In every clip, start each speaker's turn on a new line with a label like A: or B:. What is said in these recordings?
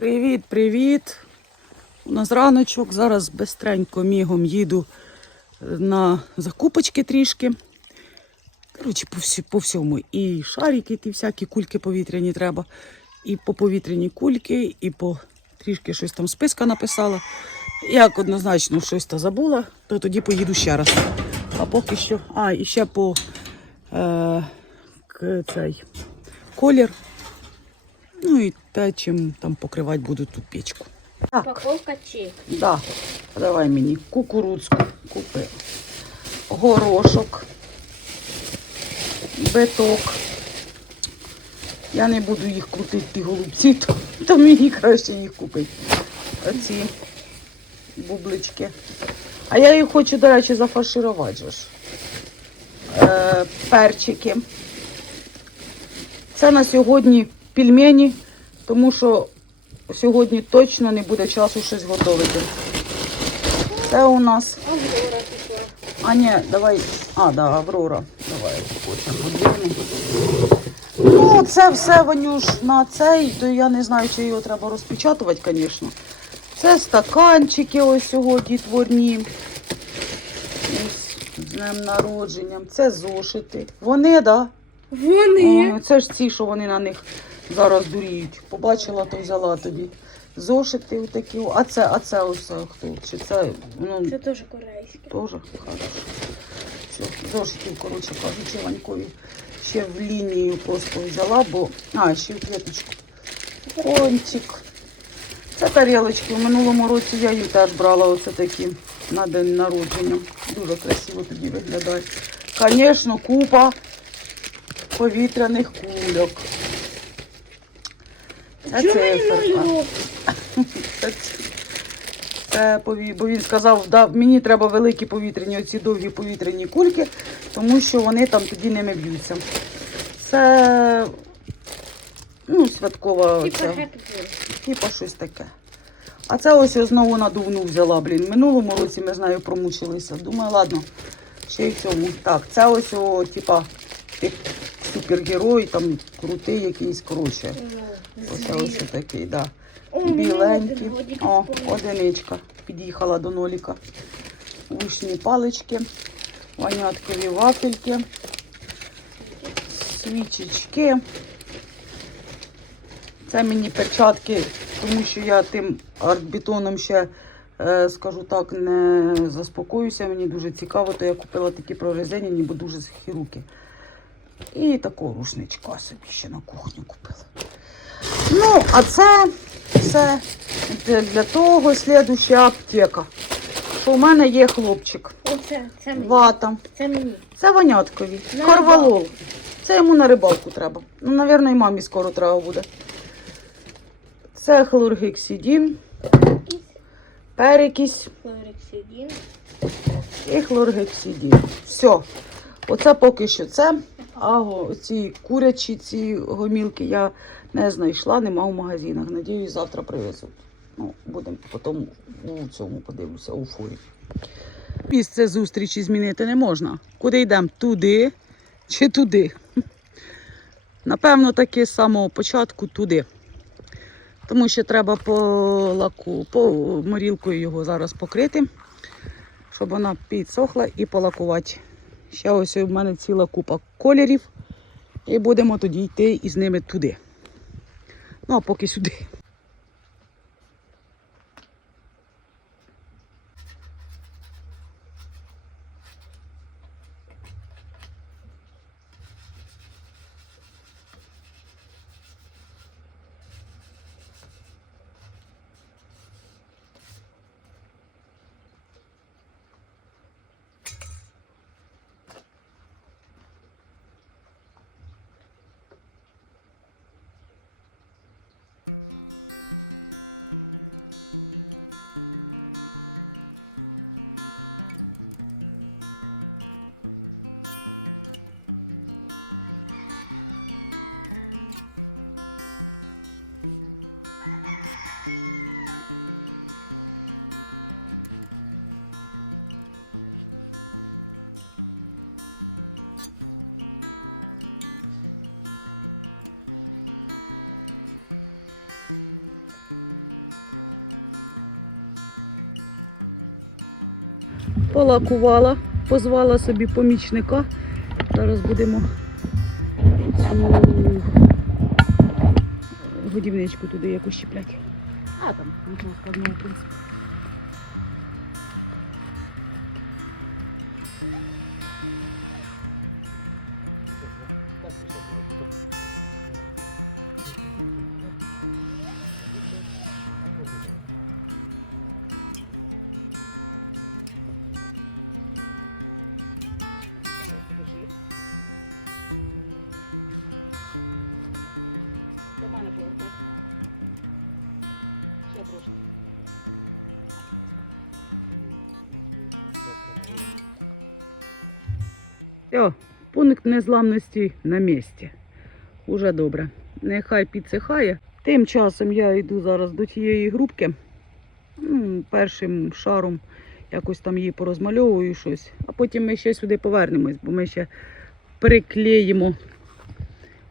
A: Привіт, привіт. У нас раночок. Зараз бистренько мігом їду на закупочки трішки. Коротше, по, всі, по всьому. І шарики, ті всякі кульки повітряні треба. І по повітряні кульки, і по трішки щось там списка написала. Як однозначно щось та забула, то тоді поїду ще раз. А поки що. А, і ще по е, цей колір. Ну і те, чим там покривати буду ту печку. Так,
B: Упаковка чек.
A: да. Давай мені кукурудзку купи. Горошок. Биток. Я не буду їх крутити, ті голубці, то, то мені краще їх купити. Оці бублички. А я їх хочу, до речі, зафарширувати. же ж. Е, перчики. Це на сьогодні пельмені, тому що сьогодні точно не буде часу щось готувати. Це у нас.
B: Аврора пішла.
A: А ні, давай. А, да, Аврора. Давай хочемо подвійний. Ну, це все Ванюш на цей, то я не знаю, чи його треба розпечатувати, звісно. Це стаканчики ось сьогодні дітворні. Із з днем народженням. Це зошити. Вони, так? Да?
B: Вони.
A: Ой, це ж ці, що вони на них зараз дуріють. Побачила, то взяла тобі. Зошити такі. А це, а це ось хто? Чи це ну,
B: Це теж корейське.
A: теж хорошо. Все, зошитів, коротше кажучи, Ванькові ще в лінію просто взяла, бо. А, ще в квіточку. Контик. Це тарілочки. У минулому році я їм теж брала оце такі на день народження. Дуже красиво тоді виглядає. Звісно, купа повітряних кульок. Це
B: Чому.
A: Це, це бо він сказав, да, мені треба великі повітряні, оці довгі повітряні кульки, тому що вони там тоді ними б'ються. Це ну, святкова
B: Типа
A: щось таке. А це ось я знову надувну взяла, блін. Минулому році ми з нею промучилися. Думаю, ладно, ще й в цьому. Так, це ось, о, типа, тип супергерой, там крутий якийсь, коротше. Оце ось такий, да.
B: Годить
A: О, одиничка. Під'їхала до ноліка. Вишні палички, ваняткові вафельки, свічечки. Це мені перчатки, тому що я тим артбетоном ще, е, скажу так, не заспокоюся. Мені дуже цікаво, то я купила такі прорезинені, бо дуже сухі руки. І такого рушничка собі ще на кухню купила. Ну, а це все для- того слідуща аптека. Що в мене є хлопчик,
B: Оце, це мені.
A: вата.
B: Це мені.
A: Це ваняткові.
B: На
A: Корвалол. Це йому на рибалку треба. Ну, навірно, і мамі скоро треба буде. Це хлоргексидін, перекись
B: Флорексидін.
A: і хлоргексидін. Все. Оце поки що це. А го- ці курячі ці гомілки я не знайшла, нема в магазинах. Надіюсь, завтра привезуть. Ну, будемо потім у цьому подивлюся, у фурі. Місце зустрічі змінити не можна. Куди йдемо? Туди чи туди? Напевно, таки з самого початку туди. Тому що треба по лаку, по морілкою його зараз покрити, щоб вона підсохла і полакувати. Ще ось у мене ціла купа кольорів. І будемо тоді йти із ними туди. Ну, а поки сюди. Полакувала, позвала собі помічника. Зараз будемо цю годівничку туди якусь щеплять. А там нічого складного, в принципі. Все, пункт незламності на місці. Уже добре. Нехай підсихає. Тим часом я йду зараз до тієї грубки. Ну, першим шаром якось там її порозмальовую щось, а потім ми ще сюди повернемось, бо ми ще приклеїмо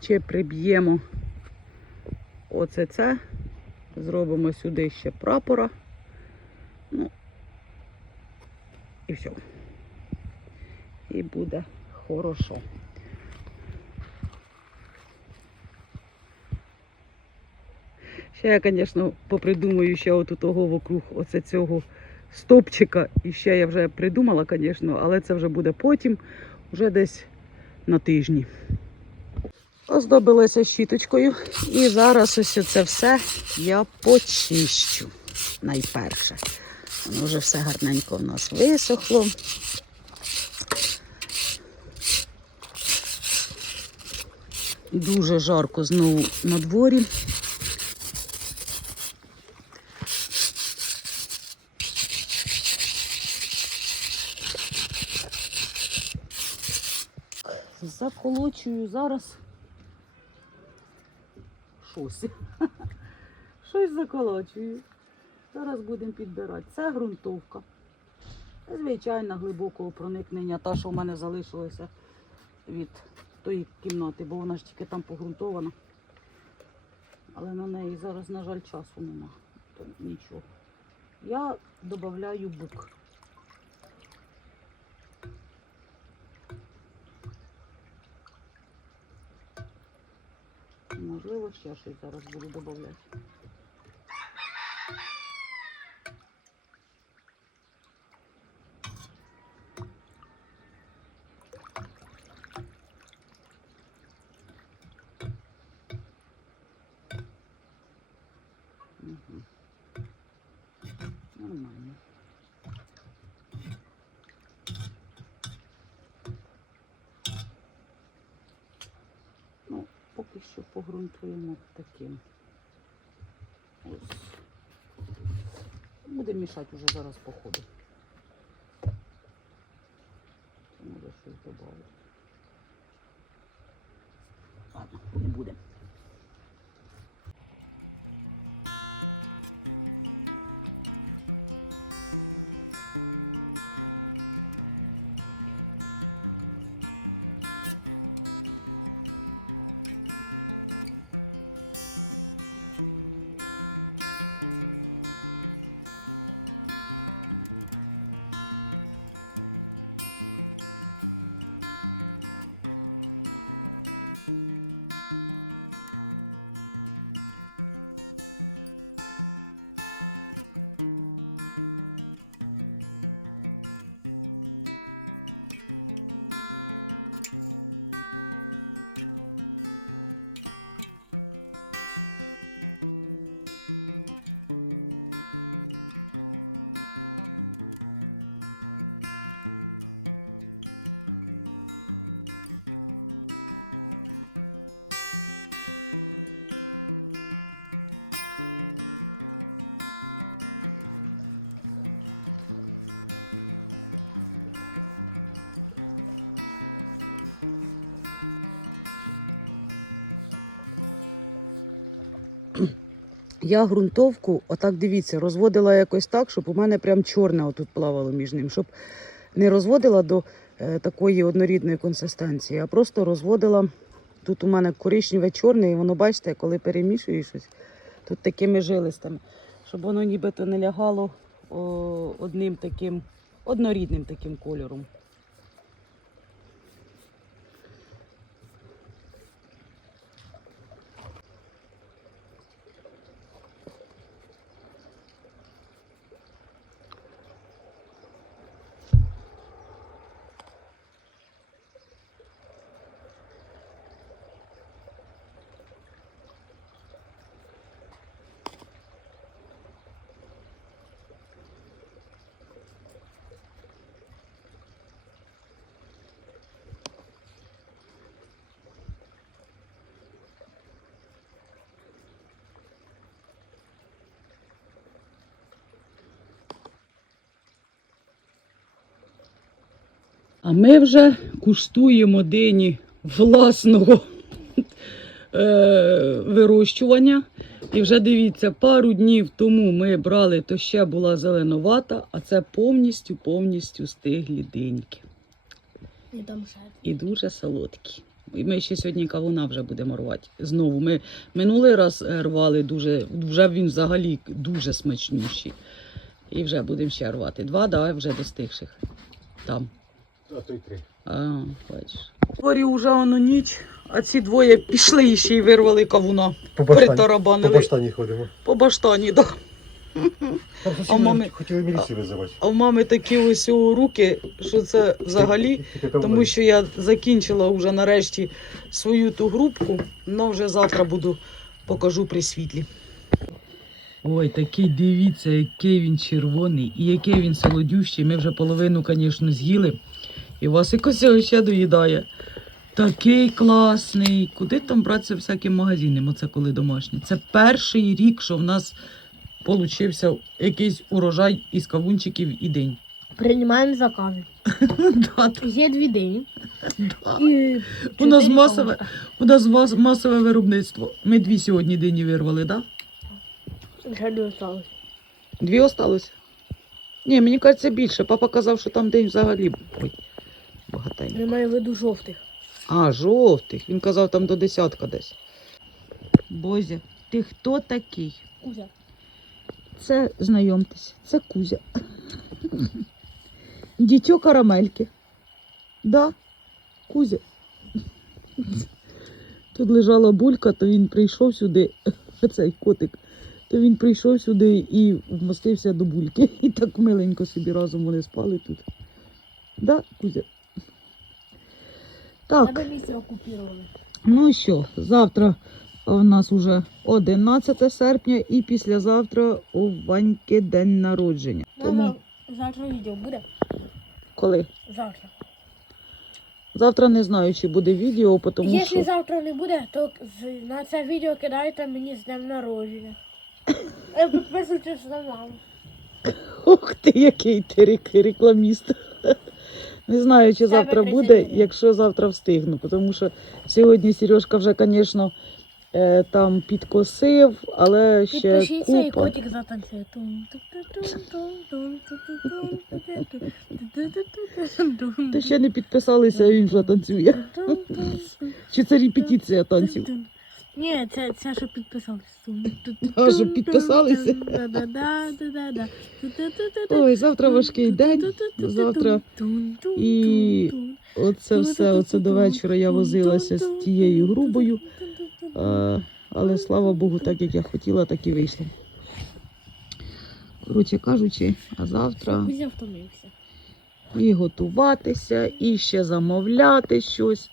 A: чи приб'ємо оце це. Зробимо сюди ще прапора. Ну, і все. І буде хорошо. Ще я, звісно, попридумаю ще от у того вокруг оце цього стопчика. І ще я вже придумала, звісно, але це вже буде потім, вже десь на тижні. Оздобилася щіточкою і зараз ось це все я почищу найперше. Воно вже все гарненько в нас висохло. Дуже жарко знову на дворі. Заколочую зараз щось. Щось заколочую. Зараз будемо підбирати. Це ґрунтовка. Звичайна глибокого проникнення, та, що в мене залишилася від тої кімнати, бо вона ж тільки там погрунтована. Але на неї зараз, на жаль, часу нема. То нічого. Я додаю бук. Можливо, ще щось зараз буду додавати. Мгм. Нормально. Ну, поки що погрунтуємо таким. Ось. Будемо мішати вже зараз по ходу. Я ґрунтовку, отак дивіться, розводила якось так, щоб у мене прям чорне отут плавало між ним, щоб не розводила до е, такої однорідної консистенції, а просто розводила. Тут у мене коричневе чорне, і воно, бачите, коли перемішуєш щось, тут такими жилистами, щоб воно нібито не лягало о, одним таким однорідним таким кольором. А ми вже куштуємо дині власного е, вирощування. І вже дивіться, пару днів тому ми брали, то ще була зеленувата, а це повністю повністю стиглі диньки.
B: І там.
A: І дуже солодкі. І ми ще сьогодні кавуна вже будемо рвати. Знову ми минулий раз е, рвали дуже, вже він взагалі дуже смачніший. І вже будемо ще рвати. Два, да, вже достигших. Там.
C: А
A: бачиш. Дворі вже воно ніч, а ці двоє пішли і ще й вирвали кавуна.
C: По баштані, по баштані ходимо.
A: По баштані, да.
C: Там
A: А в мами-
C: хотіли міліцію визивати.
A: А в мами такі ось о, руки, що це взагалі. Тому що я закінчила вже нарешті свою ту групку, але вже завтра буду покажу при світлі. Ой, такий дивіться, який він червоний і який він солодющий. Ми вже половину, звісно, з'їли. І Васик ось його ще доїдає. Такий класний. Куди там братися всяким магазинам? Оце коли домашній. Це перший рік, що в нас получився якийсь урожай із кавунчиків і день.
B: Приймаємо закази. Є дві дині. І
A: У нас
B: чотири
A: масове.
B: кавунчика.
A: У нас мас- масове виробництво. Ми дві сьогодні дині вирвали, так?
B: Ще дві осталось.
A: Дві осталось? Ні, мені кажеться більше. Папа казав, що там день взагалі. Ой, багатенько.
B: Я маю виду жовтих.
A: А, жовтих. Він казав, там до десятка десь. Бозя, ти хто такий?
B: Кузя.
A: Це знайомтесь, це Кузя. Дітьо карамельки. Да, Кузя. Тут лежала булька, то він прийшов сюди, цей котик, то він прийшов сюди і вмостився до бульки. І так миленько собі разом вони спали тут. Да, Кузя? Так.
B: Місце.
A: Ну що, завтра у нас уже 11 серпня і післязавтра у Ваньки день народження. Тому
B: Завтра, відео буде?
A: коли?
B: Завтра.
A: Завтра не знаю, чи буде відео, тому
B: Якщо
A: що
B: завтра не буде, то на це відео кидайте мені з днем народження. Я підписуйтесь на маму.
A: ох ти, який ти рекламіст. Не знаю, чи завтра буде, якщо завтра встигну, тому що сьогодні Сережка вже, звісно, е, там підкосив, але ще
B: Підпишіться і
A: купа.
B: котик затанцює.
A: Ти ще не підписалися, а він вже танцює. Чи це репетиція танців?
B: Ні, це, це що підписались.
A: А, щоб підписалися? Ой, завтра важкий день. Завтра і Оце все, оце до вечора я возилася з тією грубою. А, але слава Богу, так як я хотіла, так і вийшло. Коротше кажучи, а завтра і готуватися, і ще замовляти щось.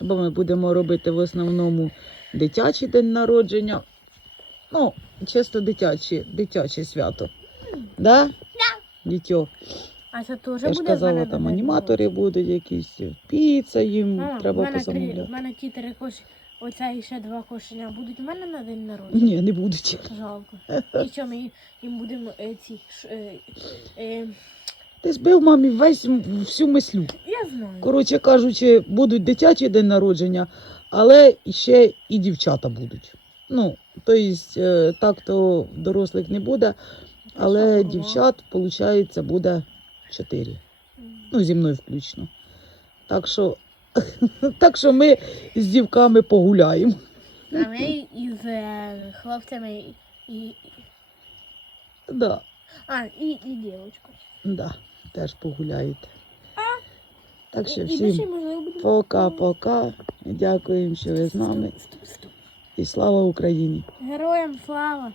A: Бо ми будемо робити в основному дитячий день народження. Ну, чисто дитяче, дитяче свято. Да? Дітьо.
B: А це теж
A: Я ж казала, там аніматори будуть, якісь піца їм
B: Мама,
A: треба
B: в мене
A: позамовляти.
B: в мене ті три кош... Оця і ще два кошеня будуть у мене на день народження.
A: Ні, не будуть.
B: Жалко. І що ми їм будемо е, ці. ш- е, е,
A: Ти збив мамі весь всю мислю.
B: я знаю.
A: Коротше кажучи, будуть дитячі день народження, але ще і дівчата будуть. Ну, тобто, так то дорослих не буде, але
B: Ага.
A: дівчат, виходить, буде чотири. Ну, зі мною включно. Так що, так що ми з дівками погуляємо.
B: А ми із е, хлопцями і.
A: Да,
B: А, і, і дівчинкою.
A: да. Теж погуляєте. Так що всім пока-пока. Дякуємо, що ви з нами. І слава Україні!
B: Героям слава!